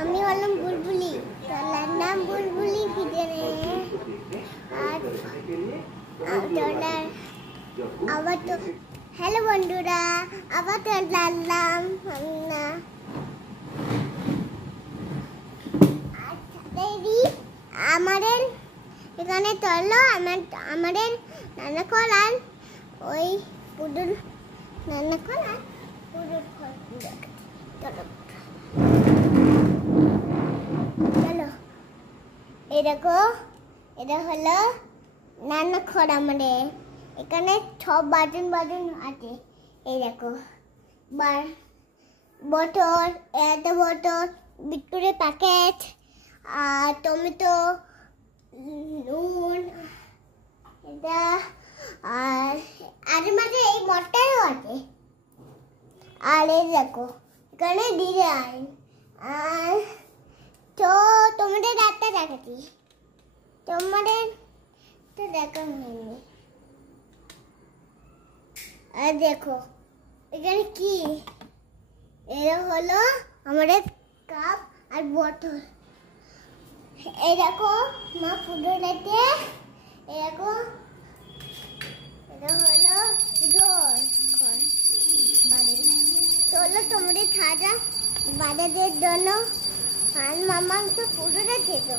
আমি হলাম বুলবুলি, তোলার নাম বুলবুলি ভিতরে। আর তোলার আবার তো হ্যালো বন্ধুরা, আবার তো লালাম না। আমাদের এখানে চলো আমাদের নানা কলার ওই পুডুর নানা কলার পুডুর চলো চলো। এই দেখো, এটা হলো নানা খড়। আমাদের এখানে সব বাটন আছে। এই দেখো বোতল, একটা বোতল, বিস্কুটের প্যাকেট, আর টমেটো, নুন, এটা আর মাঝে এই মটরও আছে। আর এই দেখো এখানে ডিজাইন। আর তো তোমাদের রাতটা দেখাচ্ছি, তোমাদের তো দেখা হয়নি। আর দেখো এখানে কি, এটা হলো আমাদের কাপ আর বোতল। এই দেখো মা পুজোটাতে, এই দেখো এটা হলো পুজোর বাড়ি। চলো তোমাদের খাজা বাজাদের জন্য আর মামা তো পুজোটা খেত।